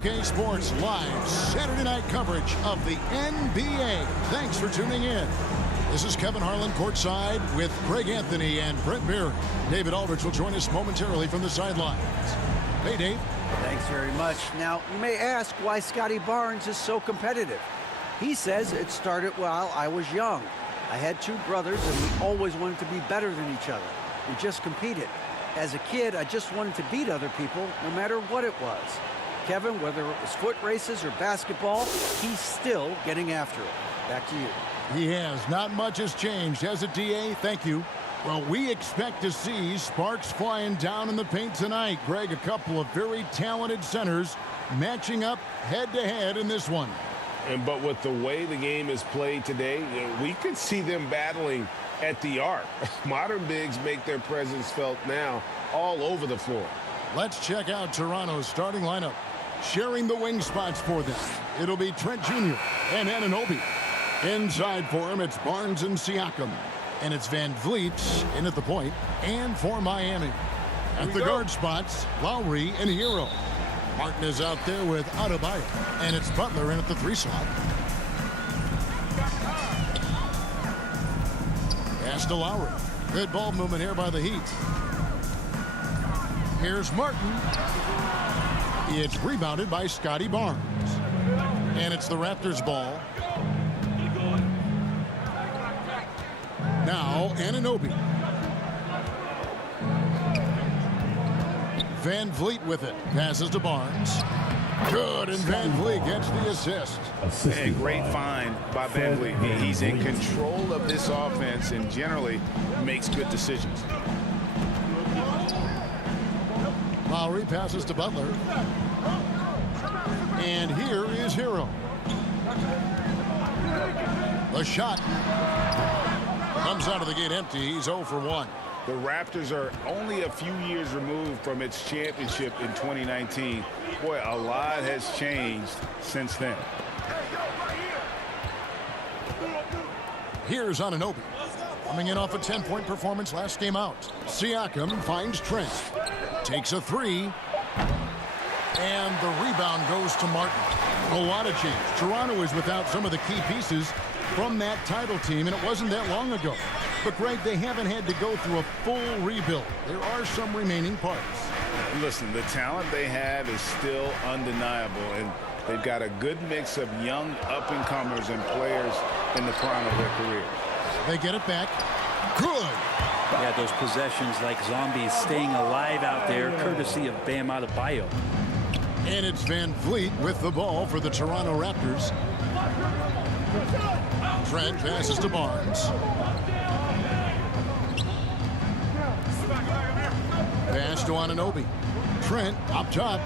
Sports live Saturday night coverage of the NBA. Thanks for tuning in. This is Kevin Harlan courtside with Greg Anthony and Brent Barry. David Aldridge will join us momentarily from the sidelines. Hey, Dave. Thanks very much. Now, you may ask why Scotty Barnes is so competitive. He says it started while I was young. I had two brothers, and we always wanted to be better than each other. We just competed. As a kid, I just wanted to beat other people, no matter what it was. Kevin, whether it was foot races or basketball, he's still getting after it. Back to you. He has. Not much has changed, has it, DA? Thank you. Well, we expect to see sparks flying down in the paint tonight. Greg, a couple of very talented centers matching up head-to-head in this one. But with the way the game is played today, we could see them battling at the arc. Modern bigs make their presence felt now all over the floor. Let's check out Toronto's starting lineup. Sharing the wing spots for them, it'll be Trent Jr. and Anunoby. Inside for him, it's Barnes and Siakam. And it's Van Vliet in at the point and for Miami. At the guard spots, Lowry and Hero. Martin is out there with Adebayo. And it's Butler in at the 3 slot. Pass to Lowry. Good ball movement here by the Heat. Here's Martin. It's rebounded by Scotty Barnes. And it's the Raptors' ball. Now, Anunoby. Van Vliet with it. Passes to Barnes. Good, and Van Vliet gets the assist. And great find by Van Vliet. He's in control of this offense and generally makes good decisions. Lowry passes to Butler. And here is Hero. The shot comes out of the gate empty. He's 0 for 1. The Raptors are only a few years removed from its championship in 2019. Boy, a lot has changed since then. Here's Anunoby. Coming in off a 10-point performance last game out. Siakam finds Trent. Takes a 3. And the rebound goes to Martin. A lot of change. Toronto is without some of the key pieces from that title team, and it wasn't that long ago. But, Greg, they haven't had to go through a full rebuild. There are some remaining parts. Listen, the talent they have is still undeniable, and they've got a good mix of young up-and-comers and players in the prime of their career. They get it back. Good. Yeah, those possessions like zombies staying alive out there, courtesy of Bam Adebayo. And it's Van Vliet with the ball for the Toronto Raptors. Trent passes to Barnes. Pass to Anunoby. Trent up top.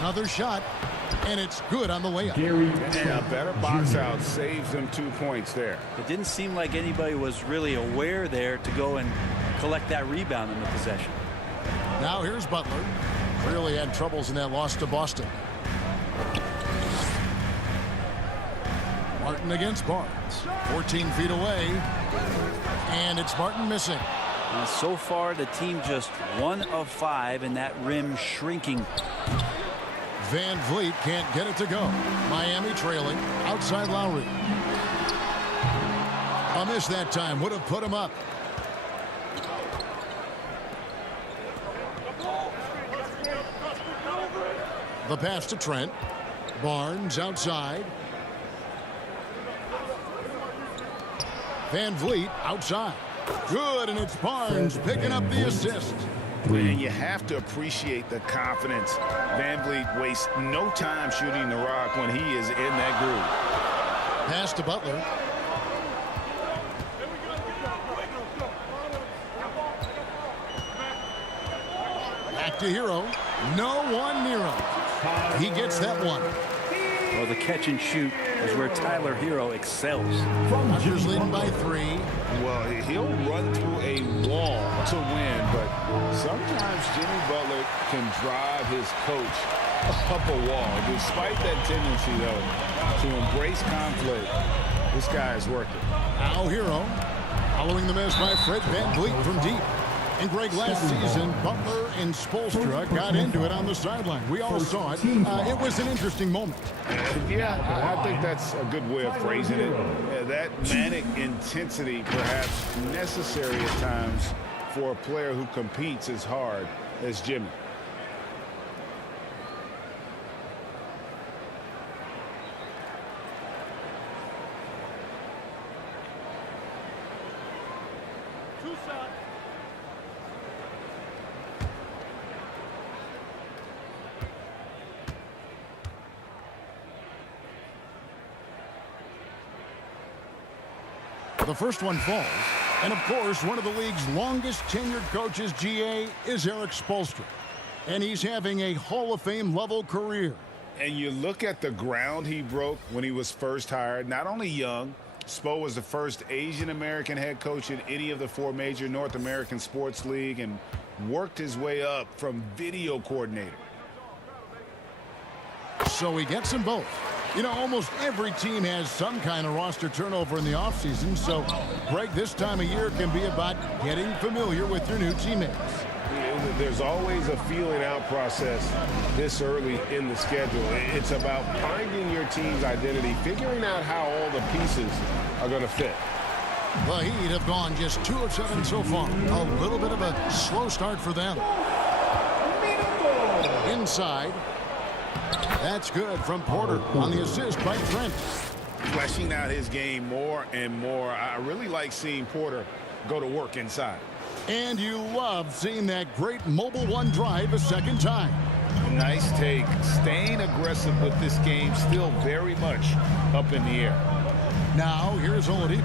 Another shot. And it's good on the way up. And a better box out saves them 2 points there. It didn't seem like anybody was really aware there to go and collect that rebound in the possession. Now here's Butler. Really had troubles in that loss to Boston. Martin against Barnes. 14 feet away. And it's Martin missing. So far, the team just 1 of 5 in that rim shrinking. Van Vliet can't get it to go. Miami trailing. Outside Lowry. A miss that time. Would have put him up. The pass to Trent. Barnes outside. Van Vliet outside. Good, and it's Barnes picking up the assist. And you have to appreciate the confidence. Van Vliet wastes no time shooting the rock when he is in that groove. Pass to Butler. Back to Hero. No one near him. He gets that one. Well, the catch and shoot is where Tyler Hero excels. Raptors leading by 3. Well, he'll run through a wall to win, but sometimes Jimmy Butler can drive his coach up a wall. Despite that tendency, though, to embrace conflict, this guy is working. Now Hero. Following the miss by Fred Van Vliet from deep. And Greg, last season, Butler and Spoelstra got into it on the sideline. We all saw it. It was an interesting moment. Yeah, I think that's a good way of phrasing it. That manic intensity, perhaps necessary at times for a player who competes as hard as Jimmy. The first one falls. And, of course, one of the league's longest tenured coaches, GA, is Eric Spoelstra. And he's having a Hall of Fame level career. And you look at the ground he broke when he was first hired. Not only young, Spo was the first Asian-American head coach in any of the 4 major North American sports league and worked his way up from video coordinator. So he gets them both. You know, almost every team has some kind of roster turnover in the offseason. So, Greg, this time of year can be about getting familiar with your new teammates. There's always a feeling out process this early in the schedule. It's about finding your team's identity, figuring out how all the pieces are going to fit. The Heat have gone just 2 of 7 so far. A little bit of a slow start for them. Inside. That's good from Porter on the assist by Trent. Fleshing out his game more and more. I really like seeing Porter go to work inside. And you love seeing that great mobile one drive a second time. Nice take. Staying aggressive with this game, still very much up in the air. Now here's Oladipo.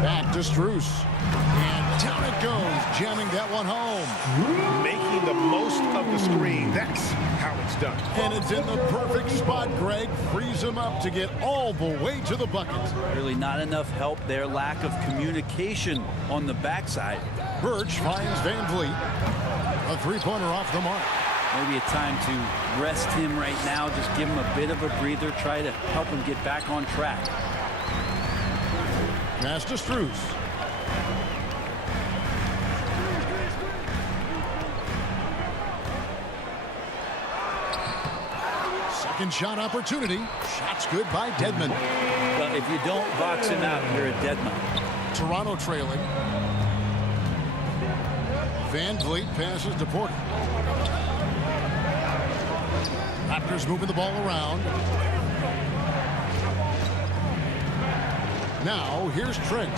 Back to Strus. And down it goes, jamming that one home. Making the most of the screen. That's how it's done. And it's in the perfect spot, Greg. Frees him up to get all the way to the bucket. Really not enough help there. Lack of communication on the backside. Birch finds Van Vliet. A three-pointer off the mark. Maybe a time to rest him right now. Just give him a bit of a breather. Try to help him get back on track. Pass to Strus. Second shot opportunity. Shot's good by Dedmon. Well, if you don't box him out, you're a dead man. Toronto trailing. Van Vliet passes to Porter. Raptors moving the ball around. Now, here's Trent.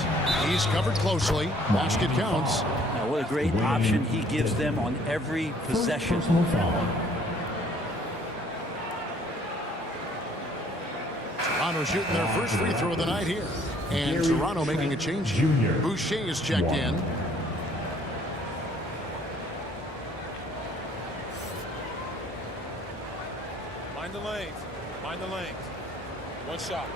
He's covered closely. Basket counts. Now, what a great option he gives them on every possession. Toronto shooting their first free throw of the night here. And Toronto making a change. Boucher is checked in. Mind the lanes. Mind the lanes. One shot.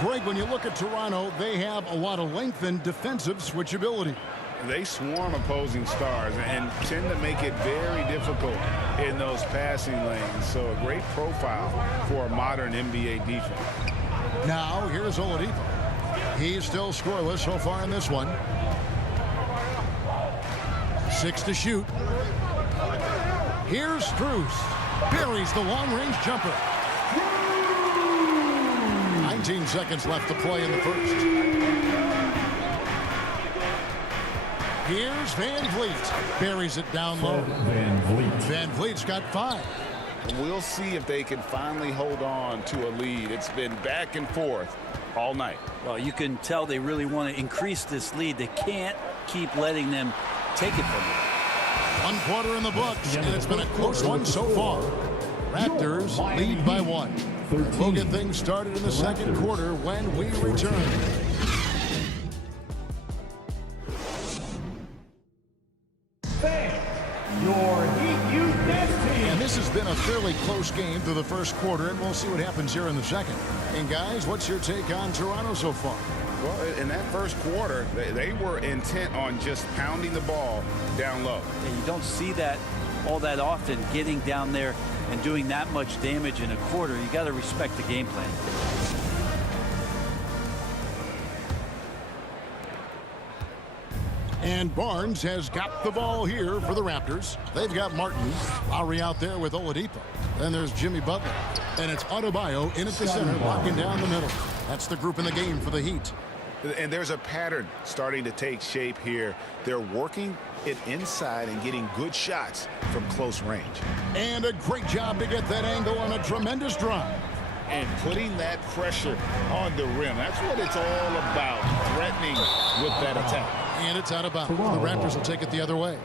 Greg, when you look at Toronto, they have a lot of length and defensive switchability. They swarm opposing stars and tend to make it very difficult in those passing lanes. So a great profile for a modern NBA defense. Now, here's Oladipo. He's still scoreless so far in this one. 6 to shoot. Here's Strus. Buries the long-range jumper. 19 seconds left to play in the first. Here's Van Vliet. Buries it down low. Van Vliet's got 5. We'll see if they can finally hold on to a lead. It's been back and forth all night. Well, you can tell they really want to increase this lead. They can't keep letting them take it from them. 1 quarter in the books, and it's been a close one so far. Raptors lead by 1. We'll get things started in the second quarter when we return. And this has been a fairly close game through the first quarter, and we'll see what happens here in the second. And guys, what's your take on Toronto so far? Well, in that first quarter, they were intent on just pounding the ball down low. And you don't see that all that often, getting down there and doing that much damage in a quarter. You got to respect the game plan. And Barnes has got the ball here for the Raptors. They've got Martin, Lowry out there with Oladipo. Then there's Jimmy Butler. And it's Adebayo in at the center, blocking down the middle. That's the group in the game for the Heat. And there's a pattern starting to take shape here. They're working it inside and getting good shots from close range. And a great job to get that angle on a tremendous drive. And putting that pressure on the rim. That's what it's all about, threatening with that attack. And it's out of bounds. The Raptors will take it the other way.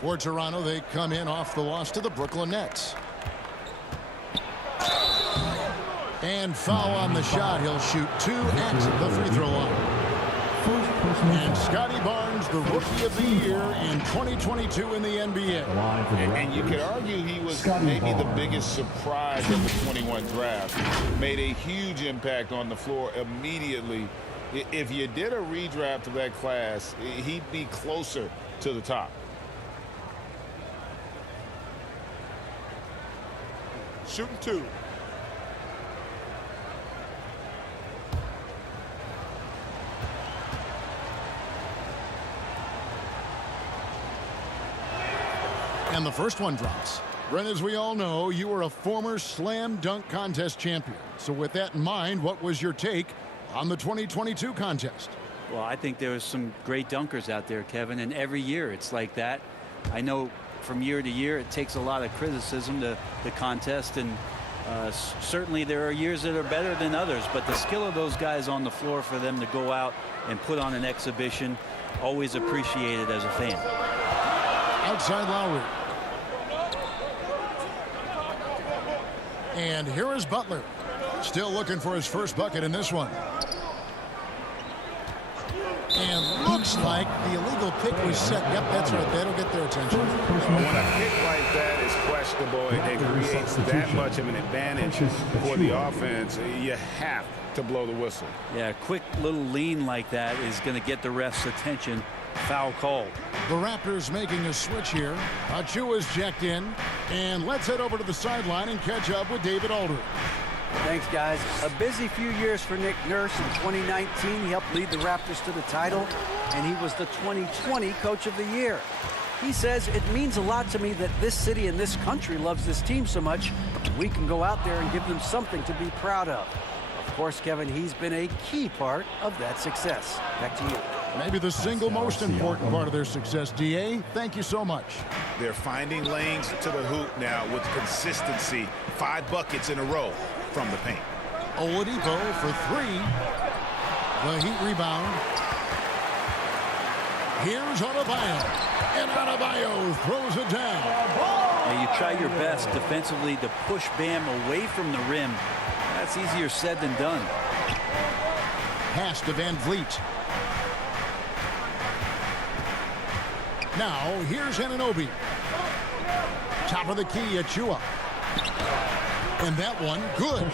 For Toronto, they come in off the loss to the Brooklyn Nets. And foul on the shot. He'll shoot 2 at the free throw line. And Scotty Barnes, the Rookie of the Year in 2022 in the NBA. And you could argue he was maybe the biggest surprise of the 21 draft. Made a huge impact on the floor immediately. If you did a redraft of that class, he'd be closer to the top. Shooting 2. And the first one drops. Brent, as we all know, you were a former slam dunk contest champion. So with that in mind, what was your take on the 2022 contest? Well, I think there was some great dunkers out there, Kevin, and every year it's like that. I know from year to year it takes a lot of criticism to the contest, and certainly there are years that are better than others, but the skill of those guys on the floor for them to go out and put on an exhibition, always appreciated as a fan. Outside Lowry. And here is Butler. Still looking for his first bucket in this one. And looks like the illegal pick was set. Yep, that's right. That'll get their attention. When a pick like that is questionable, it creates that much of an advantage for the offense. You have to blow the whistle. Yeah, a quick little lean like that is going to get the ref's attention. Foul called. The Raptors making a switch here. Achua's checked in. And let's head over to the sideline and catch up with David Aldridge. Thanks, guys. A busy few years for Nick Nurse. In 2019, he helped lead the Raptors to the title, and he was the 2020 Coach of the Year. He says, it means a lot to me that this city and this country loves this team so much. We can go out there and give them something to be proud of. Of course, Kevin, he's been a key part of that success. Back to you. Maybe the single most important part of their success, D.A. Thank you so much. They're finding lanes to the hoop now with consistency. 5 buckets in a row from the paint. Oladipo for 3. The Heat rebound. Here's Adebayo. And Adebayo throws it down. Now you try your best defensively to push Bam away from the rim. That's easier said than done. Pass to Van Vliet. Now, here's Anunoby. Top of the key, Achua. And that one, good.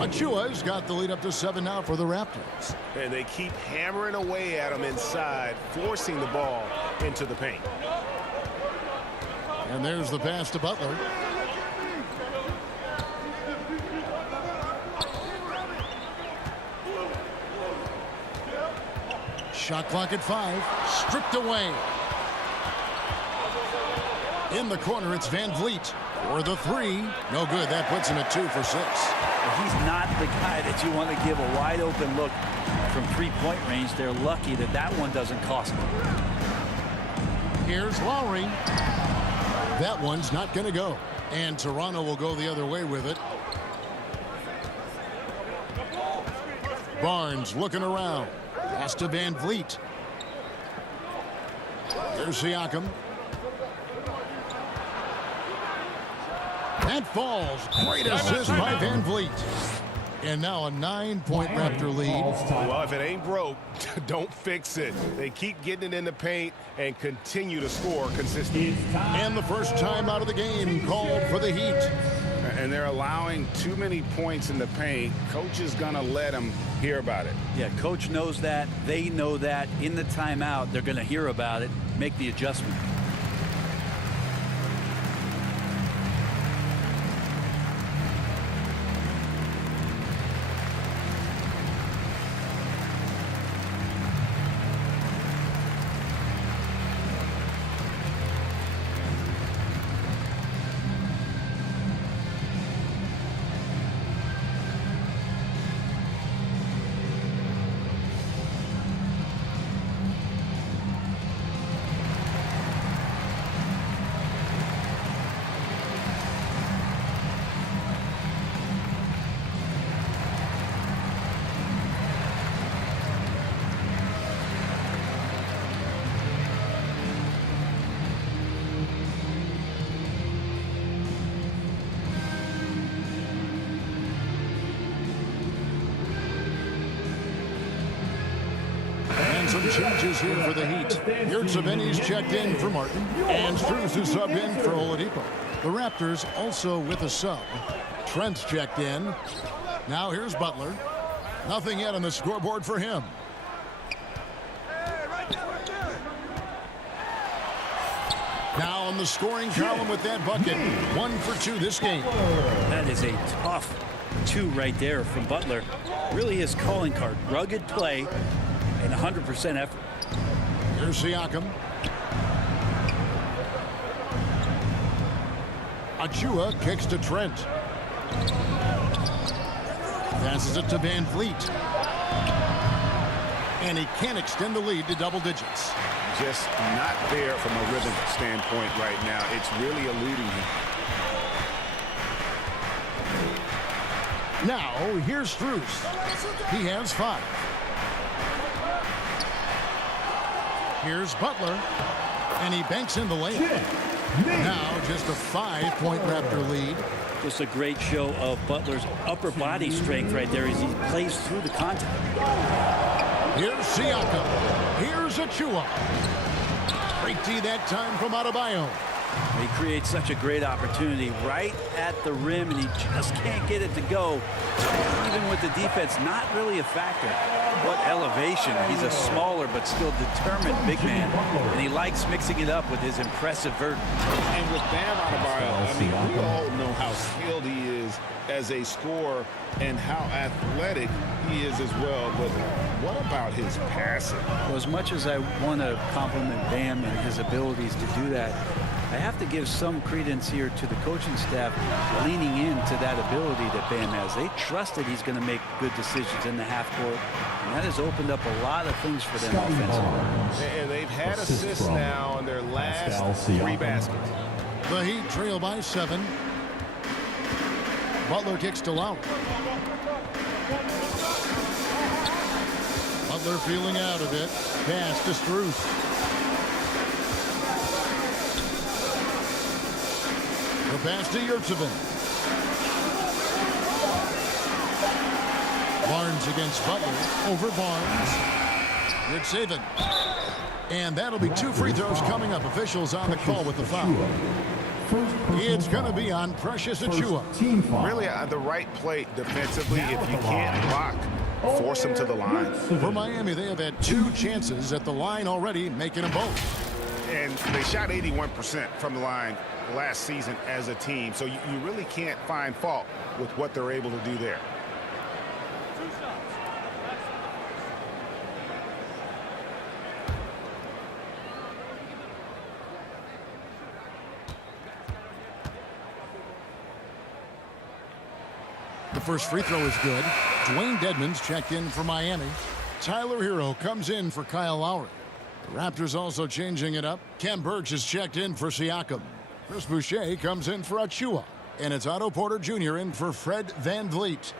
Achua's got the lead up to 7 now for the Raptors. And they keep hammering away at him inside, forcing the ball into the paint. And there's the pass to Butler. Shot clock at 5. Stripped away. In the corner, it's Van Vliet for the 3. No good. That puts him at 2 for 6. He's not the guy that you want to give a wide open look from 3-point range. They're lucky that that one doesn't cost them. Here's Lowry. That one's not going to go. And Toronto will go the other way with it. Barnes looking around. Pass to Van Vliet. There's Siakam. That falls. Great assist by Van Vliet. And now a 9-point Raptor lead. Well, if it ain't broke, don't fix it. They keep getting it in the paint and continue to score consistently. And the first time out of the game called for the Heat. and they're allowing too many points in the paint. Coach is going to let them hear about it. Yeah, coach knows that. They know that. In the timeout, they're going to hear about it, make the adjustment. Some changes here for the Heat. Yurtseven's checked in for Martin, and Strus is subbed in for Oladipo. The Raptors also with a sub. Trent's checked in. Now here's Butler. Nothing yet on the scoreboard for him. Now on the scoring column with that bucket. 1 for 2 this game. That is a tough 2 right there from Butler. Really his calling card. Rugged play. And 100% effort. Here's Siakam. Achua kicks to Trent. Passes it to Van Vliet. And he can't extend the lead to double digits. Just not there from a rhythm standpoint right now. It's really eluding him. Now here's Strus. He has 5. Here's Butler, and he banks in the lane. Now just a 5-point Raptor lead. Just a great show of Butler's upper body strength right there as he plays through the contact. Here's Siakam. Here's Achua. Great D that time from Adebayo. He creates such a great opportunity right at the rim, and he just can't get it to go. Even with the defense, not really a factor. What elevation. He's a smaller but still determined big man, and he likes mixing it up with his impressive vert. And with Bam Adebayo, I mean, we all know how skilled he is as a scorer and how athletic he is as well. But what about his passing? Well, as much as I want to compliment Bam and his abilities to do that, I have to give some credence here to the coaching staff leaning into that ability that Bam has. They trust that he's going to make good decisions in the half court, and that has opened up a lot of things for them offensively. And they've had assists now on their last 3 baskets. The Heat trail by 7. Butler kicks to Lowry. Butler feeling out of it. Pass to Strus. The pass to Yurtseven. Barnes against Butler. Over Barnes. Yurtseven. And that'll be 2 free throws coming up. Officials on the call with the foul. It's going to be on Precious Achua. Really the right play defensively. If you can't block, force him to the line. For Miami, they have had 2 chances at the line already, making them both. And they shot 81% from the line last season as a team. So you really can't find fault with what they're able to do there. The first free throw is good. Dwayne Dedmon's checked in for Miami. Tyler Hero comes in for Kyle Lowry. The Raptors also changing it up. Kem Birch is checked in for Siakam. Chris Boucher comes in for Achua. And it's Otto Porter Jr. in for Fred Van Vliet.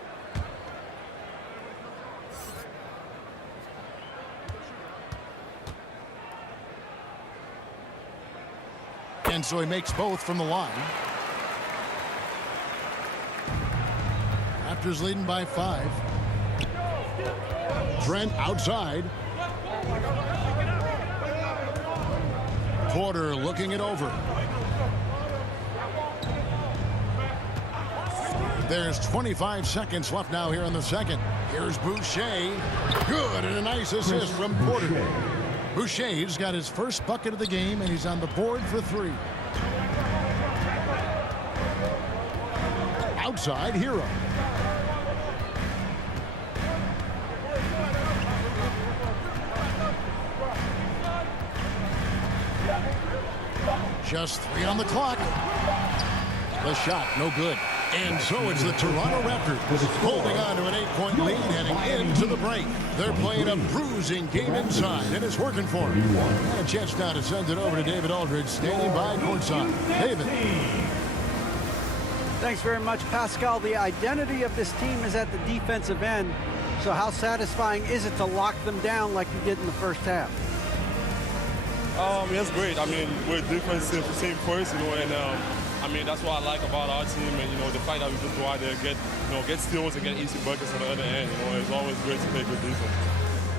And so he makes both from the line. Raptors leading by 5. Trent outside. Porter looking it over. There's 25 seconds left now here in the second. Here's Boucher. Good, and a nice assist from Porter. Boucher's got his first bucket of the game, and he's on the board for 3. Outside, Hero. Just 3 on the clock. The shot, no good. And so it's the Toronto Raptors holding on to an 8-point lead heading into the break. They're playing a bruising game inside, and it's working for them. And a chance now to send it over to David Aldridge, standing by courtside. David. Thanks very much, Pascal. The identity of this team is at the defensive end. So how satisfying is it to lock them down like you did in the first half? It's great. I mean, we're defensive team first, and I mean, that's what I like about our team, and the fact that we just go out there and get steals and get easy buckets on the other end. It's always great to play good defense.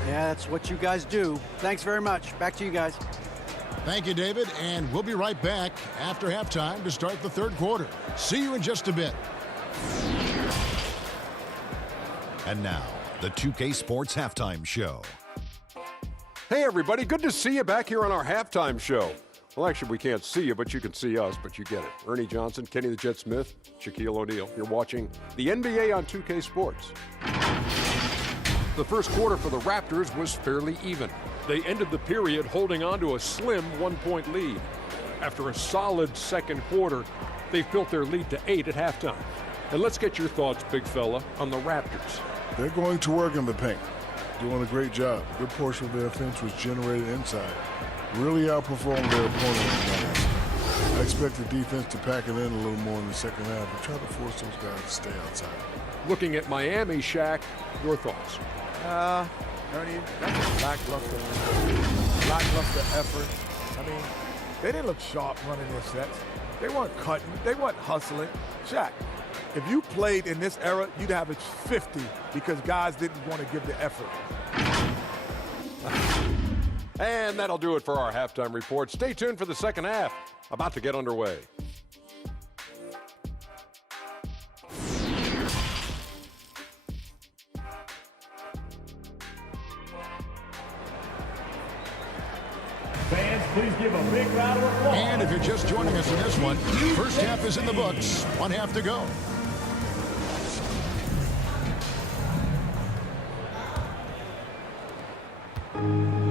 Yeah, that's what you guys do. Thanks very much. Back to you guys. Thank you, David, and we'll be right back after halftime to start the third quarter. See you in just a bit. And now, the 2K Sports Halftime Show. Hey, everybody. Good to see you back here on our halftime show. Well, actually, we can't see you, but you can see us, but you get it. Ernie Johnson, Kenny the Jet Smith, Shaquille O'Neal. You're watching the NBA on 2K Sports. The first quarter for the Raptors was fairly even. They ended the period holding on to a slim 1-point lead. After a solid second quarter, they've built their lead to 8 at halftime. And let's get your thoughts, big fella, on the Raptors. They're going to work in the paint. Doing a great job. A good portion of their offense was generated inside. Really outperformed their opponent. I expect the defense to pack it in a little more in the second half and try to force those guys to stay outside. Looking at Miami, Shaq, your thoughts? Ernie, that's a lackluster effort. I mean, they didn't look sharp running their sets. They weren't cutting. They weren't hustling. Shaq, if you played in this era, you'd average 50 because guys didn't want to give the effort. And that'll do it for our halftime report. Stay tuned for the second half. About to get underway. Fans, please give a big round of applause. And if you're just joining us in this one, first half is in the books. 1 half to go.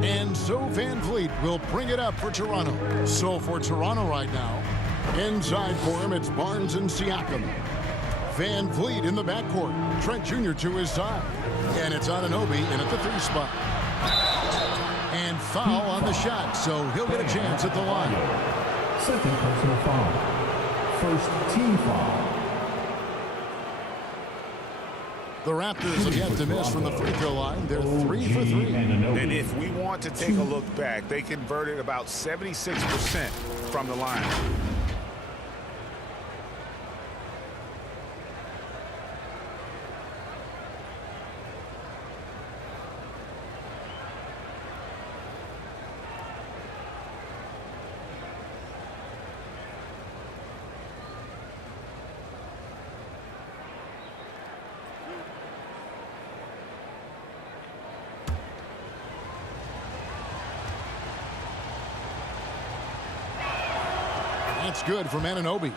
And so Van Vliet will bring it up for Toronto. So for Toronto right now, inside for him, it's Barnes and Siakam. Van Vliet in the backcourt. Trent Jr. to his side. And it's Anunoby in at the 3 spot. And foul on the shot, so he'll get a chance at the line. Second personal foul. First team foul. The Raptors have yet to miss from the free throw line. They're 3 for 3. And if we want to take a look back, they converted about 76% from the line. That's good from Anunoby.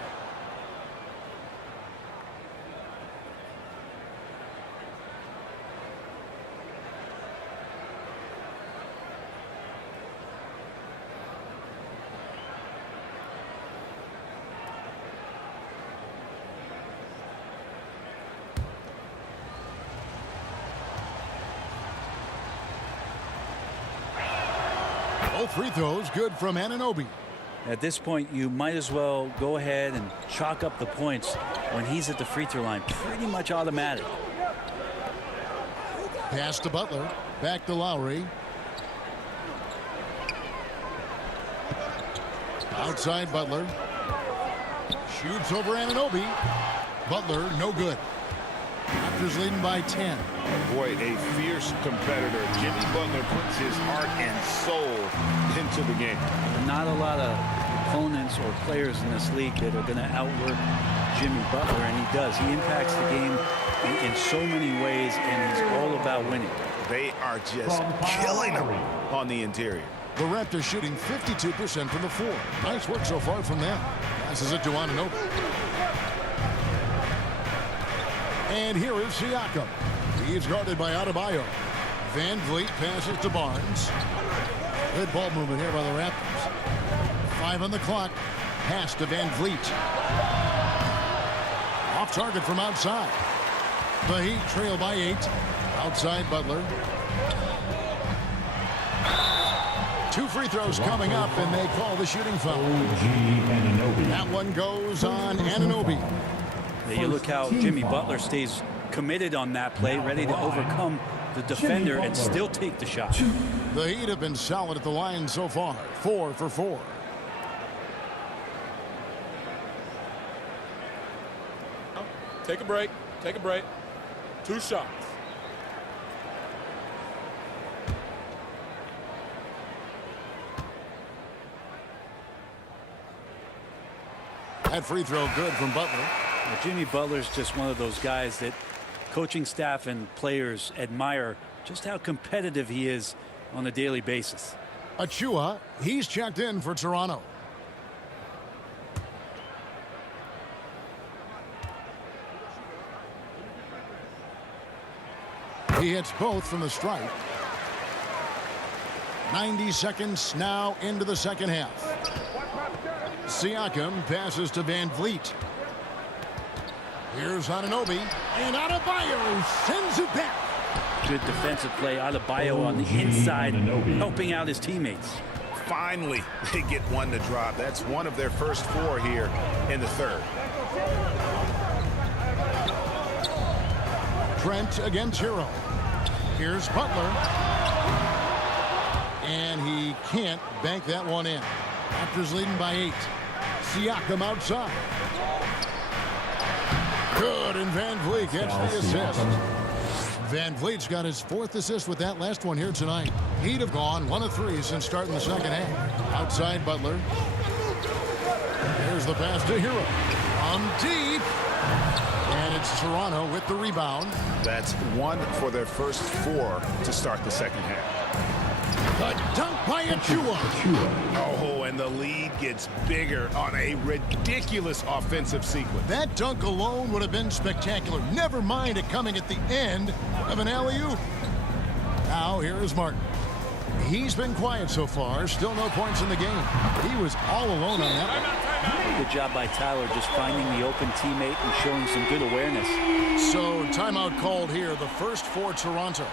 Both free throws good from Anunoby. At this point, you might as well go ahead and chalk up the points when he's at the free throw line. Pretty much automatic. Pass to Butler. Back to Lowry. Outside Butler. Shoots over Anunoby. Butler, no good. Raptors leading by 10. Boy, a fierce competitor. Jimmy Butler puts his heart and soul into the game. Not a lot of opponents or players in this league that are going to outwork Jimmy Butler, and he does. He impacts the game in so many ways, and he's all about winning. They are just killing him on the interior. The Raptors shooting 52% from the floor. Nice work so far from them. Passes it to Anunoby. And here is Siakam. He's guarded by Adebayo. Van Vliet passes to Barnes. Good ball movement here by the Raptors. 5 on the clock. Pass to Van Vliet. Off target from outside. The Heat trail by 8. Outside Butler. 2 free throws coming up, and they call the shooting foul. That one goes on Anunoby. You look how Jimmy Butler stays committed on that play, ready to overcome the defender and still take the shot. The Heat have been solid at the line so far. 4 for 4. Take a break. Take a break. 2 shots. That free throw good from Butler. Well, Jimmy Butler's just one of those guys that coaching staff and players admire just how competitive he is on a daily basis. Achua, he's checked in for Toronto. He hits both from the stripe. 90 seconds now into the second half. Siakam passes to Van Vliet. Here's Anunoby, and Adebayo sends it back. Good defensive play. Adebayo on the inside, helping out his teammates. Finally, they get one to drop. That's one of their first 4 here in the third. Trent against Hero. Here's Butler. And he can't bank that one in. Raptors leading by 8. Siakam outside. Good, and Van Vliet gets the assist. Van Vliet's got his 4th assist with that last one here tonight. He'd have gone 1 of 3 since starting the second half. Outside Butler. Here's the pass to Hero. Deep. And it's Toronto with the rebound. That's 1 for their first 4 to start the second half. The dunk by Achua. Oh, and the lead gets bigger on a ridiculous offensive sequence. That dunk alone would have been spectacular. Never mind it coming at the end of an alley-oop. Now here is Martin. He's been quiet so far. Still no points in the game. He was all alone on that one. Good job by Tyler just finding the open teammate and showing some good awareness. So timeout called here. The first for Toronto.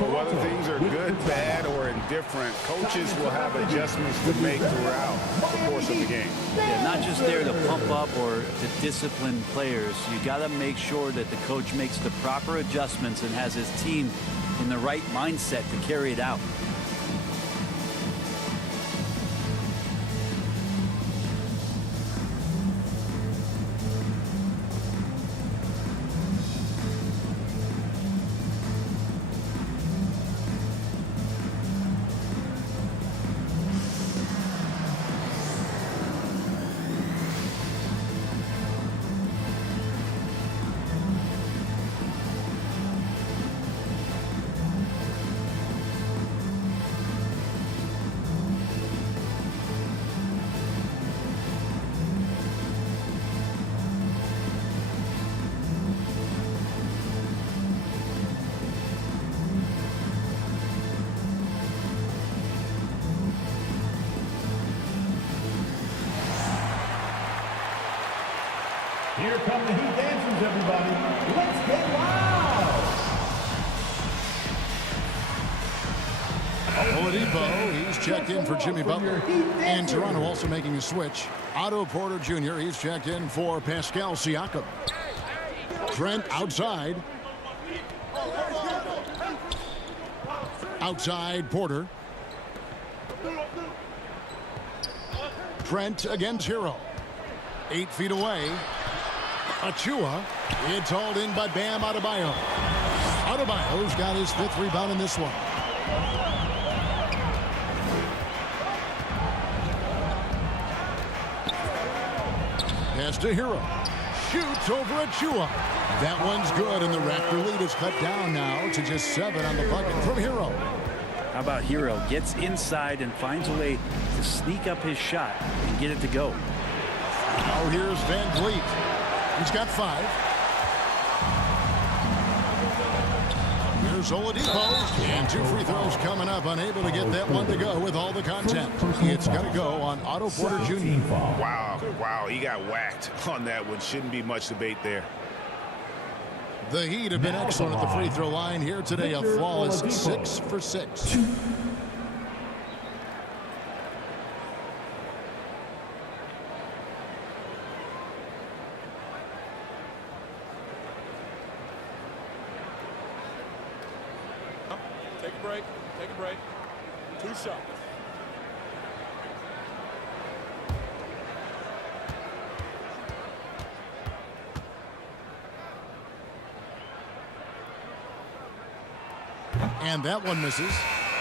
Well, whether things are good, bad, or indifferent, coaches will have adjustments to make throughout the course of the game. Yeah, not just there to pump up or to discipline players. You got to make sure that the coach makes the proper adjustments and has his team in the right mindset to carry it out. Here come the Heat dancers, everybody. Let's get wild! Oladipo, he's checked in for Jimmy Butler. And Toronto also making a switch. Otto Porter Jr., he's checked in for Pascal Siakam. Trent outside. Outside Porter. Trent against Hero. 8 feet away. Achua. It's hauled in by Bam Adebayo. Adebayo's got his 5th rebound in this one. Pass to Hero. Shoots over Achua. That one's good, and the Raptor lead is cut down now to just 7 on the bucket from Hero. How about Hero? Gets inside and finds a way to sneak up his shot and get it to go. Now here's Van Vliet. He's got 5. Here's Oladipo. And 2 free throws coming up. Unable to get that one to go with all the contact. It's got to go on Otto Porter Jr. Wow, he got whacked on that one. Shouldn't be much debate there. The Heat have been excellent at the free throw line here today. A flawless 6 for 6. Take a break. Take a break. 2 shots. And that one misses.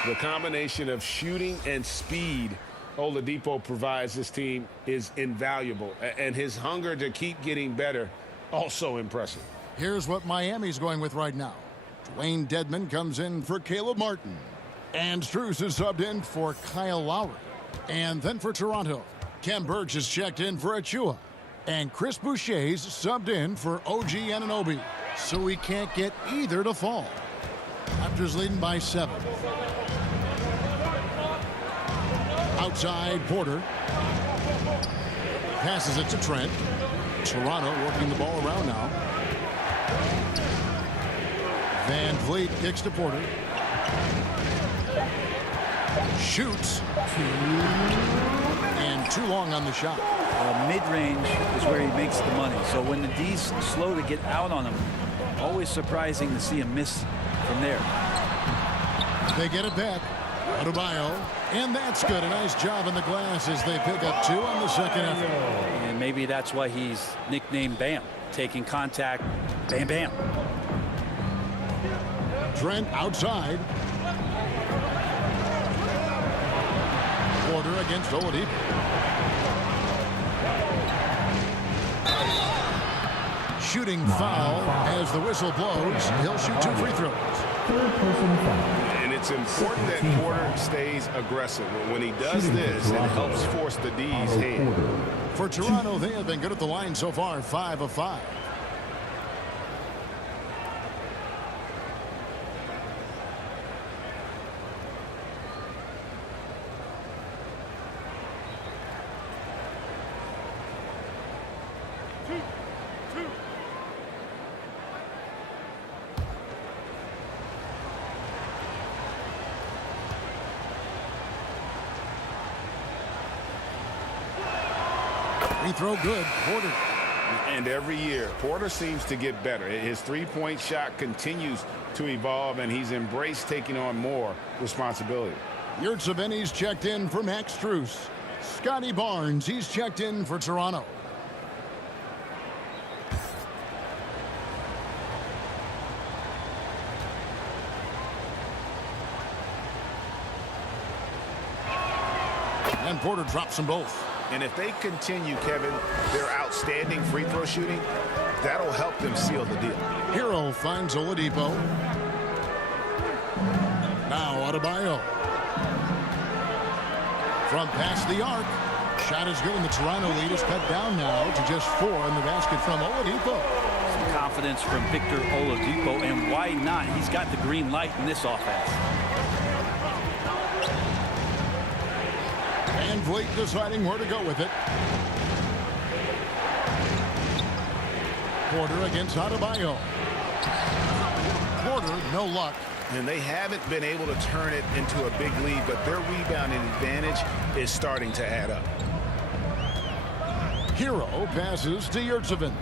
The combination of shooting and speed Oladipo provides this team is invaluable. And his hunger to keep getting better, also impressive. Here's what Miami's going with right now. Dwayne Dedmon comes in for Caleb Martin. And Strus is subbed in for Kyle Lowry. And then for Toronto, Kem Birch is checked in for Achua. And Chris Boucher's subbed in for OG Anunoby. So we can't get either to fall. Raptors leading by 7. Outside, Porter. Passes it to Trent. Toronto working the ball around now. Van Vliet kicks to Porter. Shoots. And too long on the shot. Mid-range is where he makes the money. So when the D's slow to get out on him, always surprising to see him miss from there. They get it back. Adebayo. And that's good. A nice job in the glass as they pick up 2 on the second effort. And maybe that's why he's nicknamed Bam. Taking contact. Bam, bam. Trent outside. Porter against Oladipo. Shooting foul as the whistle blows. He'll shoot 2 free throws. And it's important that Porter stays aggressive. When he does this, it helps force the D's hand. For Toronto, they have been good at the line so far, 5 of 5. Free throw good. Porter. And every year, Porter seems to get better. His three-point shot continues to evolve, and he's embraced taking on more responsibility. Yurtseven's checked in for Max Strus. Scotty Barnes, he's checked in for Toronto. And Porter drops them both. And if they continue, Kevin, their outstanding free throw shooting, that'll help them seal the deal. Hero finds Oladipo. Now Adebayo. From past the arc. Shot is good, and the Toronto lead is cut down now to just 4 in the basket from Oladipo. Some confidence from Victor Oladipo, and why not? He's got the green light in this offense. And Vliet deciding where to go with it. Porter against Adebayo. Porter, no luck. And they haven't been able to turn it into a big lead, but their rebounding advantage is starting to add up. Hero passes to Yurtseven.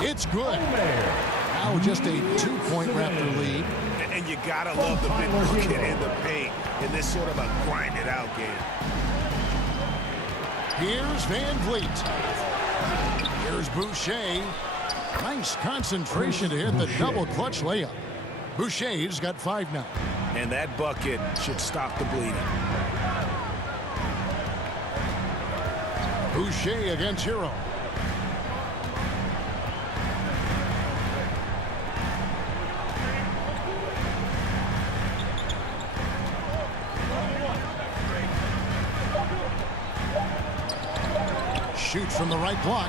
It's good. Now just a 2-point Raptor lead. And you gotta love the big bucket in the paint in this sort of a grinded-out game. Here's Van Vliet. Here's Boucher. Nice concentration to hit the double clutch layup. Boucher's got 5 now. And that bucket should stop the bleeding. Boucher against Hero. Shoots from the right block.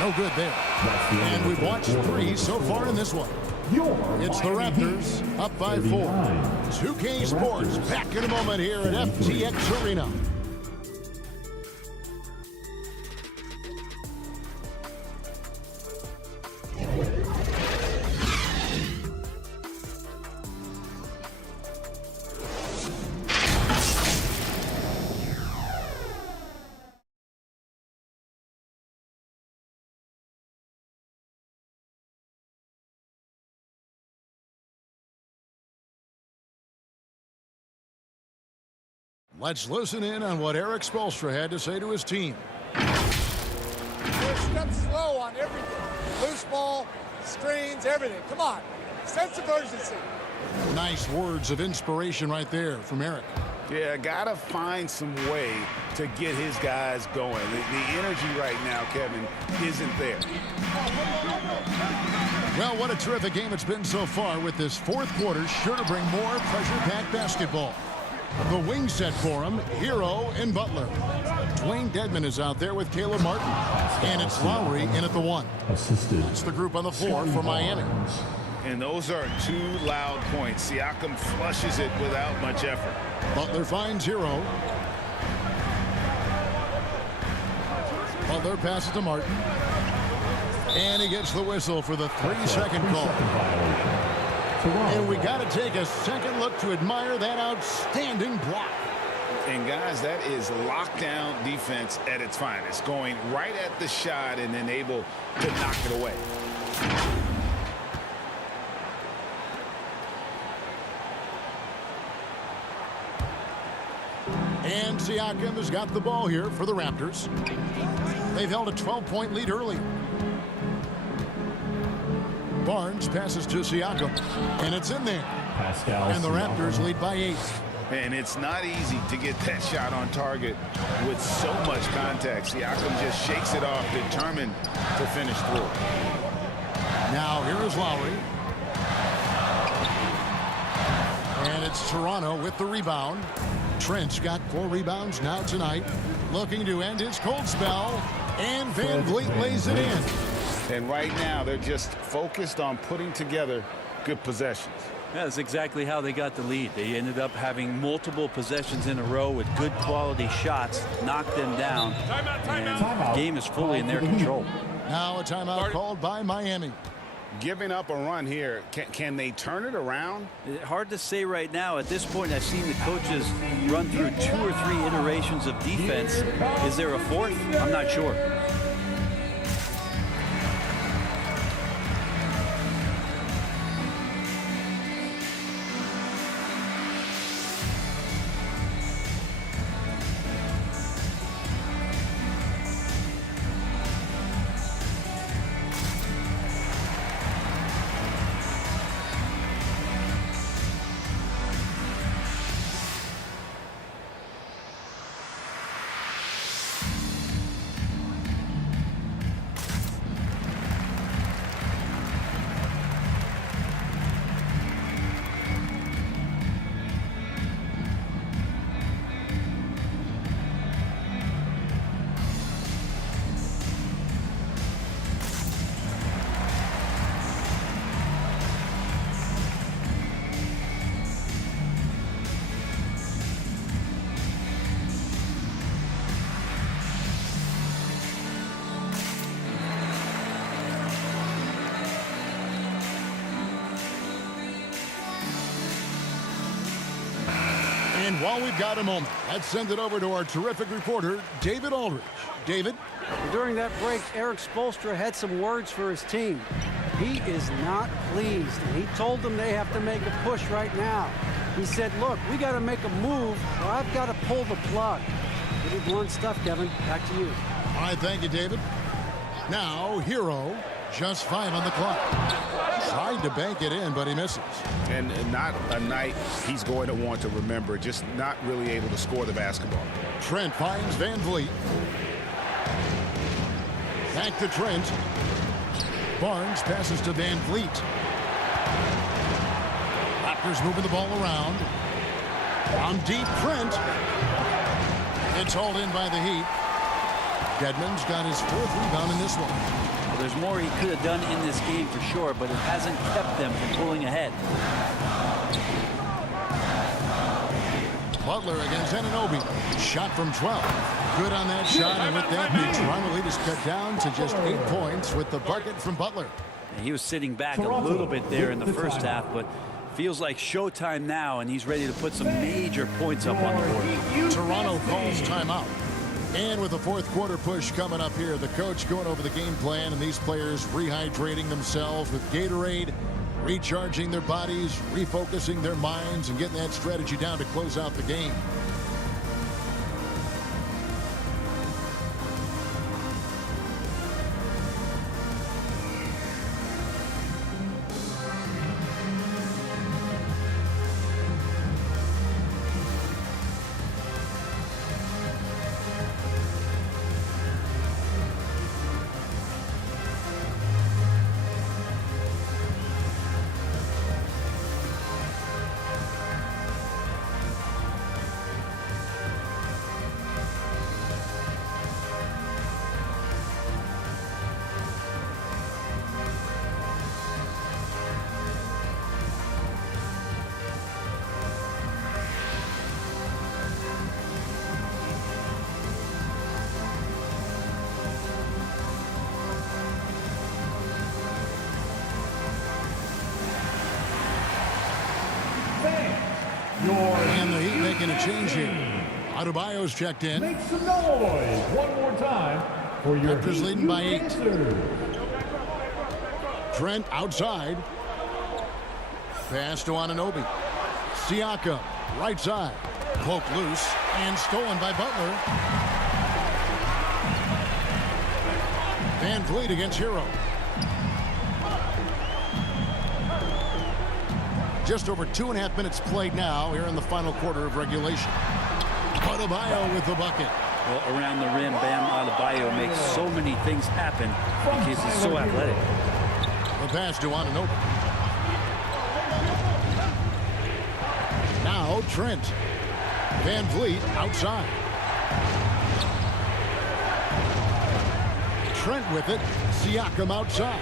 No good there. And we've watched 3 so far in this one. It's the Raptors up by 4. 2K Sports back in a moment here at FTX Arena. Let's listen in on what Eric Spoelstra had to say to his team. We're a step slow on everything. Loose ball, screens, everything. Come on. Sense of urgency. Nice words of inspiration right there from Eric. Yeah, gotta find some way to get his guys going. The energy right now, Kevin, isn't there. Well, what a terrific game it's been so far, with this fourth quarter sure to bring more pressure-packed basketball. The wing set for him, Hero and Butler. Dwayne Dedman is out there with Caleb Martin. And it's Lowry in at the 1. That's the group on the floor for Miami. And those are 2 loud points. Siakam flushes it without much effort. Butler finds Hero. Butler passes to Martin. And he gets the whistle for the 3-second call. And we got to take a second look to admire that outstanding block. And guys, that is lockdown defense at its finest, going right at the shot and then able to knock it away. And Siakam has got the ball here for the Raptors. They've held a 12-point lead early. Barnes passes to Siakam, and it's in there. And the Raptors lead by 8. And it's not easy to get that shot on target with so much contact. Siakam just shakes it off, determined to finish through. Now here is Lowry. And it's Toronto with the rebound. Trent's got 4 rebounds now tonight, looking to end his cold spell. And Van Vliet lays it in. And right now, they're just focused on putting together good possessions. Yeah, that's exactly how they got the lead. They ended up having multiple possessions in a row with good quality shots, knocked them down, and the game is fully in their control. Now a timeout called by Miami. Giving up a run here, can they turn it around? Hard to say right now. At this point, I've seen the coaches run through 2 or 3 iterations of defense. Is there a 4th? I'm not sure. And while we've got a moment, let's send it over to our terrific reporter, David Aldridge. David? During that break, Eric Spoelstra had some words for his team. He is not pleased, and he told them they have to make a push right now. He said, look, we got to make a move, or I've got to pull the plug. Pretty blunt stuff, Kevin. Back to you. All right, thank you, David. Now, Hero, just 5 on the clock. Tried to bank it in, but he misses. And not a night he's going to want to remember, just not really able to score the basketball. Trent finds Van Vliet. Back to Trent. Barnes passes to Van Vliet. Raptors moving the ball around. On deep, Trent. It's hauled in by the Heat. Dedmon's got his 4th rebound in this one. Well, there's more he could have done in this game for sure, but it hasn't kept them from pulling ahead. Butler against Anunoby. Shot from 12. Good on that shot, and with that, the Toronto lead is cut down to just 8 points with the bucket from Butler. And he was sitting back a little bit there in the first half, but feels like showtime now, and he's ready to put some major points up on the board. Toronto calls timeout. And with the 4th quarter push coming up here, the coach going over the game plan, and these players rehydrating themselves with Gatorade, recharging their bodies, refocusing their minds, and getting that strategy down to close out the game. And the Heat making a change here. Adebayo's checked in. Make some noise one more time for your Raptors leading by 8. answer. Trent outside. Pass to Anunoby. Siakam, right side. Poked loose and stolen by Butler. Van Vliet against Hero. Just over 2.5 minutes played now here in the final quarter of regulation. Adebayo with the bucket. Well, around the rim, Bam Adebayo makes so many things happen because he's so athletic. The pass to Anunoby. Now Trent. Van Vliet outside. Trent with it. Siakam outside.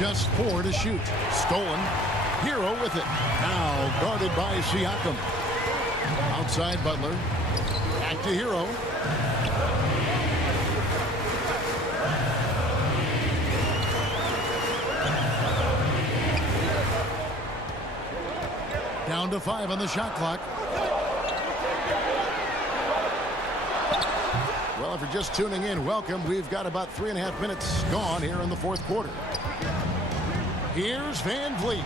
Just 4 to shoot. Stolen. Hero with it. Now guarded by Siakam. Outside Butler. Back to Hero. Down to 5 on the shot clock. Well, if you're just tuning in, welcome. We've got about 3.5 minutes gone here in the 4th quarter. Here's Van Vliet.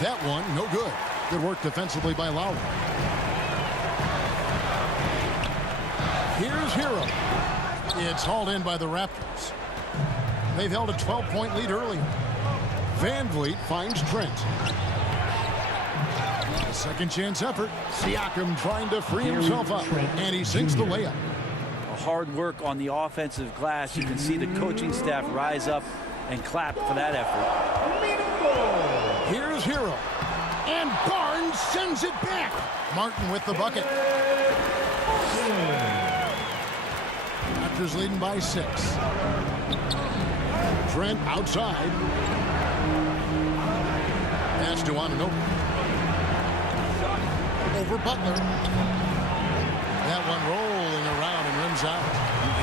That one, no good. Good work defensively by Lowry. Here's Hero. It's hauled in by the Raptors. They've held a 12-point lead earlier. Van Vliet finds Trent. A second chance effort. Siakam trying to free himself up, and he sinks the layup. Hard work on the offensive glass. You can see the coaching staff rise up and clap for that effort. Here's Hero. And Barnes sends it back. Martin with the bucket. Raptors leading by 6. Trent outside. Pass to Anunoby. Over Butler. That one rolling around and rims out.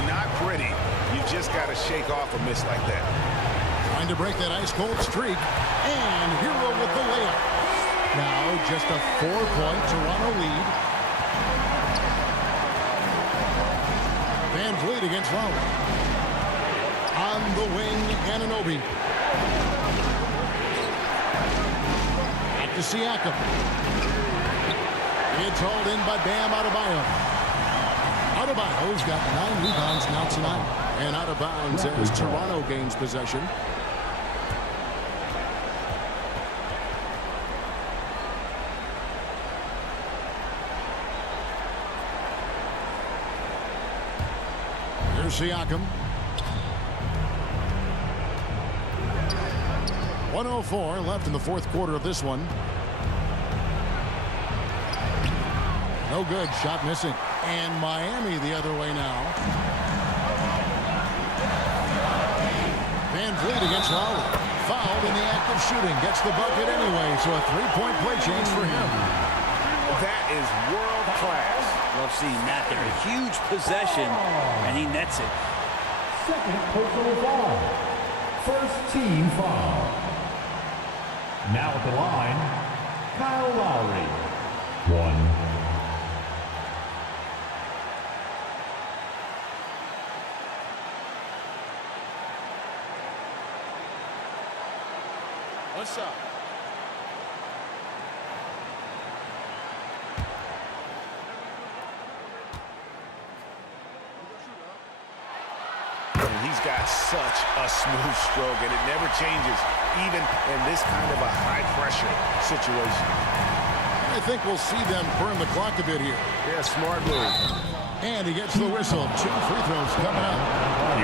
Not pretty. You just got to shake off a miss like that. Trying to break that ice-cold streak. And Hero with the layup. Now just a 4-point Toronto lead. Van Vliet against Lowry. On the wing, Anunoby. Back to Siakam. It's hauled in by Bam Adebayo. Adebayo's got 9 rebounds now tonight. And out of bounds as Toronto gains possession. Here's Siakam. 1:04 left in the fourth quarter of this one. No good. Shot missing. And Miami the other way now. Van Vliet against Lowry. Fouled in the act of shooting. Gets the bucket anyway, so a three-point play change for him. That is world class. Love seeing that there. A huge possession, and he nets it. Second personal foul. First team foul. Now at the line, Kyle Lowry. 1. What's up? He's got such a smooth stroke, and it never changes, even in this kind of a high-pressure situation. I think we'll see them burn the clock a bit here. Yeah, smart move. And he gets the whistle. 2 free throws coming up.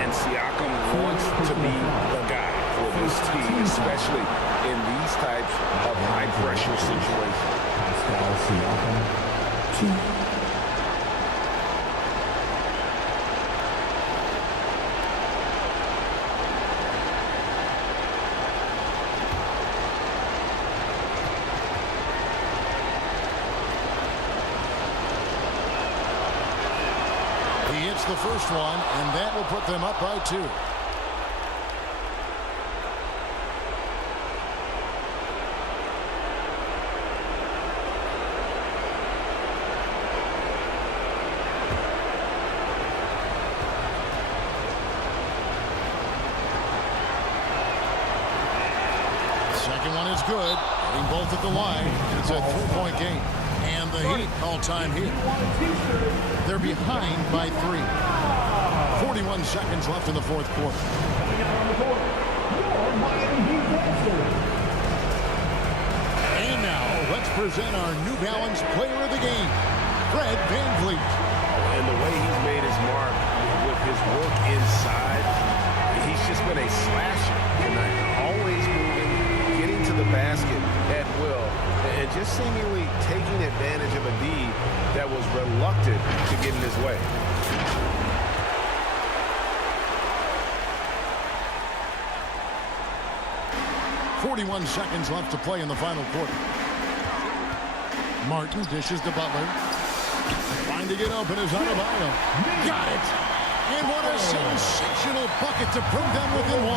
And Siakam wants to be the guy for this team, especially in these types of high-pressure situations. Siakam, 2. The first one, and that will put them up by 2. Second one is good. Getting both at the line. It's a 3-point game. And the Heat all-time here. They're behind by 3. 41 seconds left in the fourth quarter. And now, let's present our New Balance player of the game, Fred VanVleet. And the way he's made his mark with his work inside, he's just been a slasher tonight. Always moving, getting to the basket at will, and just seemingly taking advantage of a D that was reluctant to get in his way. .41 seconds left to play in the final quarter. Martin dishes to Butler. Trying to get open is Adebayo. Got it! And what a sensational bucket to bring them within 1.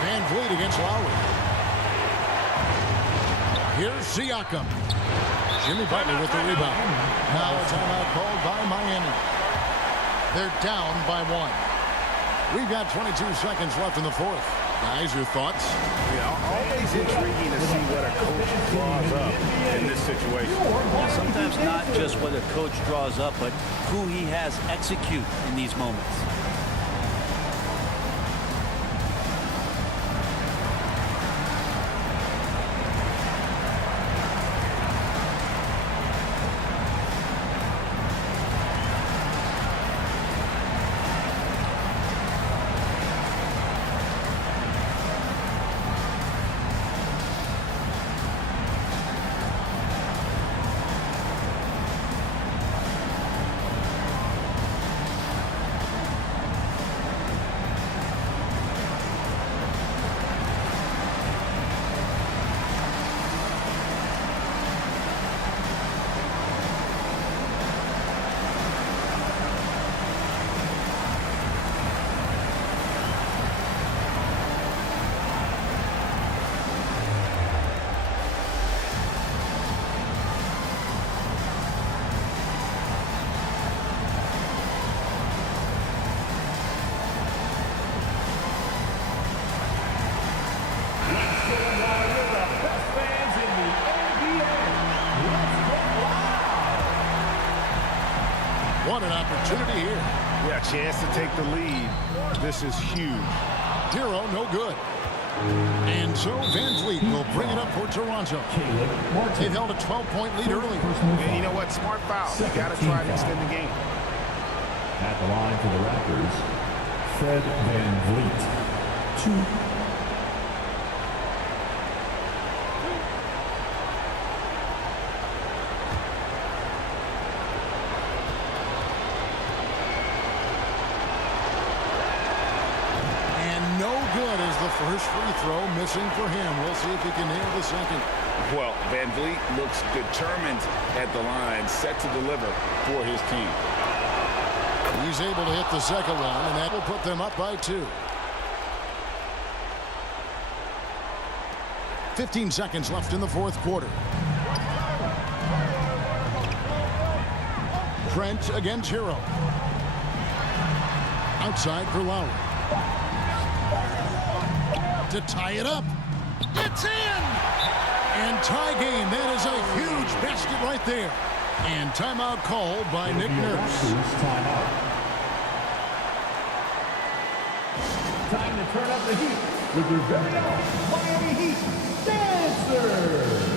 Van Vliet against Lowry. Here's Siakam. Jimmy Butler with the rebound. Now a timeout called by Miami. They're down by 1. We've got 22 seconds left in the fourth. Guys, your thoughts? Yeah, always intriguing to see what a coach draws up in this situation. Sometimes not just what a coach draws up, but who he has execute in these moments. What an opportunity here. Yeah, chance to take the lead. This is huge. Hero, no good. And so Van Vliet will bring it up for Toronto. They've held a 12-point lead early. And you know what? Smart foul. You got to try to extend the game. At the line for the Raptors, Fred Van Vliet. 2. Good as the first free throw, missing for him. We'll see if he can nail the second. Well, Van Vliet looks determined at the line, set to deliver for his team. He's able to hit the second one, and that will put them up by 2. 15 seconds left in the fourth quarter. Trent against Hero. Outside for Lowry. To tie it up. It's in! And tie game. That is a huge basket right there. And timeout called by Nick Nurse. Timeout. Time to turn up the heat with your very own Miami Heat Dancer.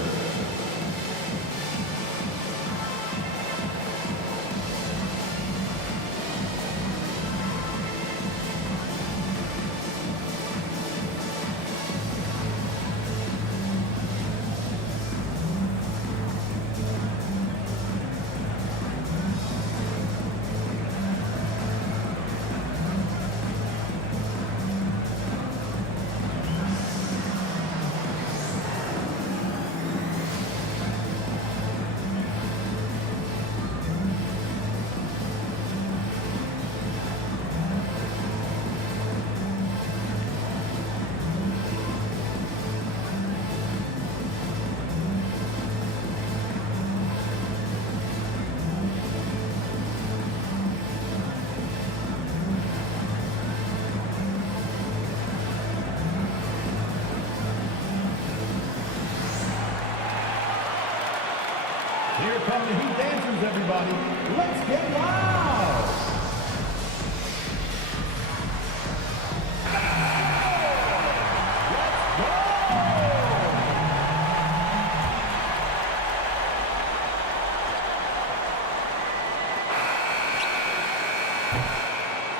Here come the Heat Dancers, everybody. Let's get loud!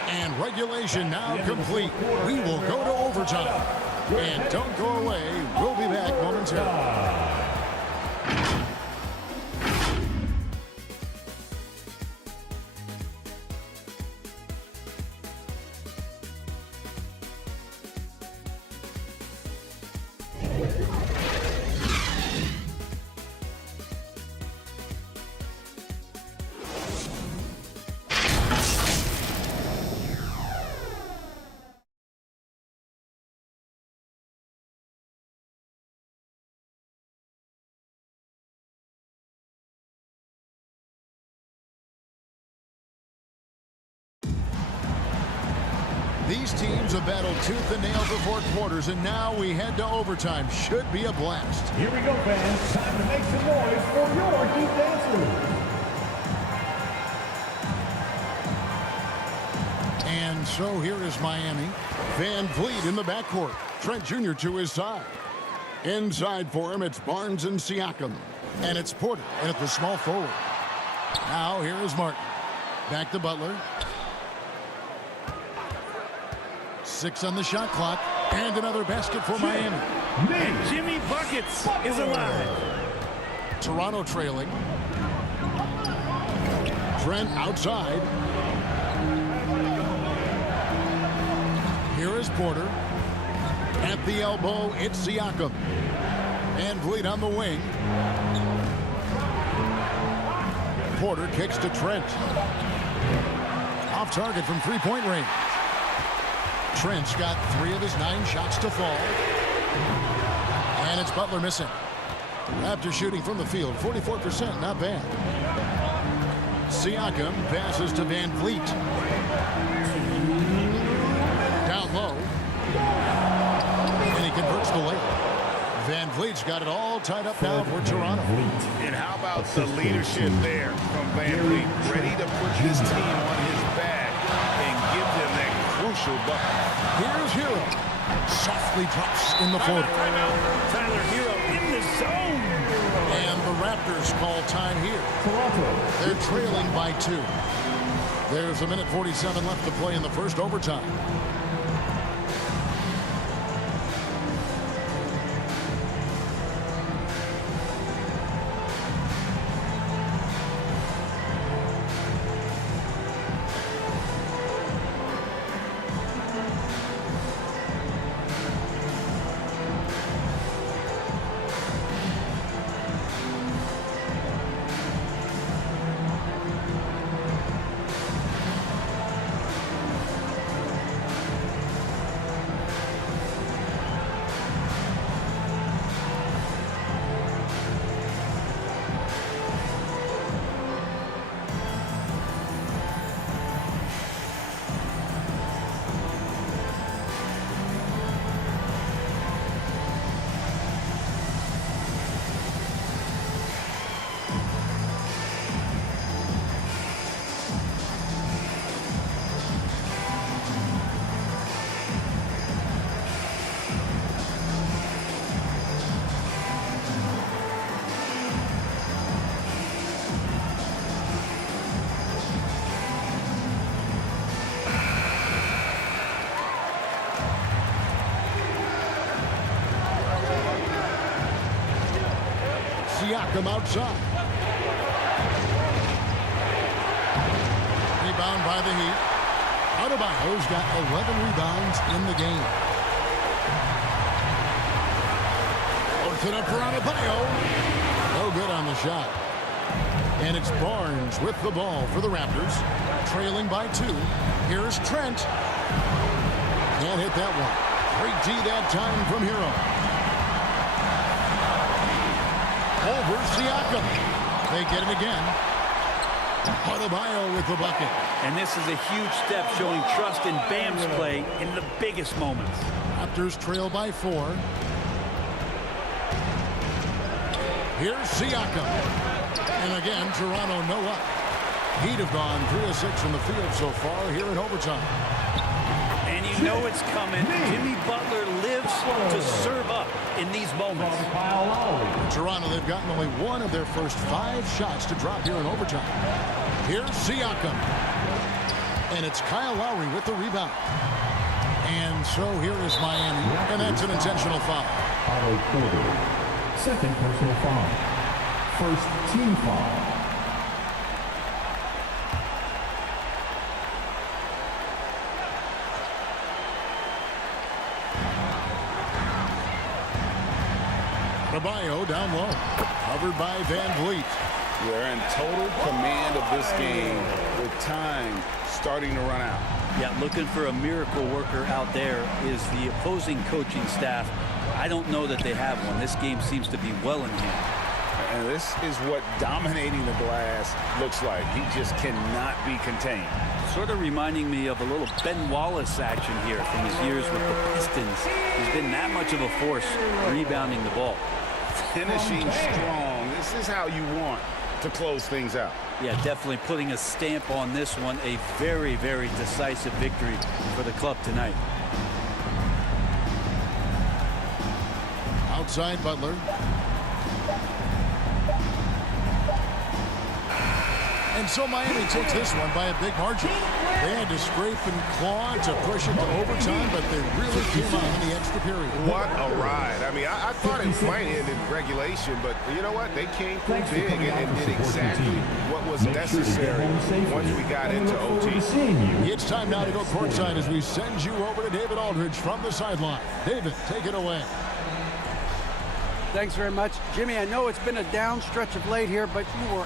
And regulation now complete. We will go to overtime. And don't go away. We'll be back momentarily. These teams have battled tooth and nail for 4 quarters, and now we head to overtime. Should be a blast. Here we go, fans. Time to make some noise for your Heat Dancers. And so here is Miami. Van Vliet in the backcourt. Trent Jr. to his side. Inside for him, it's Barnes and Siakam. And it's Porter and at the small forward. Now here is Martin. Back to Butler. 6 on the shot clock. And another basket for Miami. And Jimmy Buckets is alive. Toronto trailing. Trent outside. Here is Porter. At the elbow, it's Siakam. And Vliet on the wing. Porter kicks to Trent. Off target from three-point range. Trent's got 3 of his 9 shots to fall. And it's Butler missing. After shooting from the field, 44%, not bad. Siakam passes to Van Vliet. Down low. And he converts the layup. Van Vliet's got it all tied up now for Toronto. And how about the leadership there from Van Vliet? Ready to put his team on his back and give them that crucial bucket. Here's Hero. Softly drops in the floater. Tyler Hero in the zone. And the Raptors call time here. Toronto. They're trailing by 2. There's a minute 47 left to play in the first overtime. Siakam outside. Rebound by the Heat. Adebayo's got 11 rebounds in the game. Puts it up for Adebayo. No good on the shot. And it's Barnes with the ball for the Raptors. Trailing by 2. Here's Trent. Can't hit that one. 3G that time from Hero. Over Siakam. They get it again. Adebayo with the bucket. And this is a huge step showing trust in Bam's play in the biggest moments. Raptors trail by 4. Here's Siakam. And again, Toronto no up. He'd have gone 3 of 6 from the field so far here in overtime. And you know it's coming. Jimmy Butler lives to serve up in these moments. Toronto, they've gotten only 1 of their first 5 shots to drop here in overtime. Here's Siakam. And it's Kyle Lowry with the rebound. And so here is Miami. And that's an intentional foul. Second personal foul. First team foul. Adebayo down low. Covered by Van Vliet. They're in total command of this game with time starting to run out. Yeah, looking for a miracle worker out there is the opposing coaching staff. I don't know that they have one. This game seems to be well in hand. And this is what dominating the glass looks like. He just cannot be contained. Sort of reminding me of a little Ben Wallace action here from his years with the Pistons. He's been that much of a force rebounding the ball. Finishing strong. This is how you want to close things out. Yeah, definitely putting a stamp on this one. A very, very decisive victory for the club tonight. Outside Butler. And so Miami takes this one by a big margin. They had to scrape and claw to push it to overtime, but they really came out in the extra period. What a ride. I mean, I thought it might end in regulation, but you know what? They came through big and did exactly what was necessary once we got into OT. It's time now to go courtside as we send you over to David Aldridge from the sideline. David, take it away. Thanks very much. Jimmy, I know it's been a down stretch of late here, but you were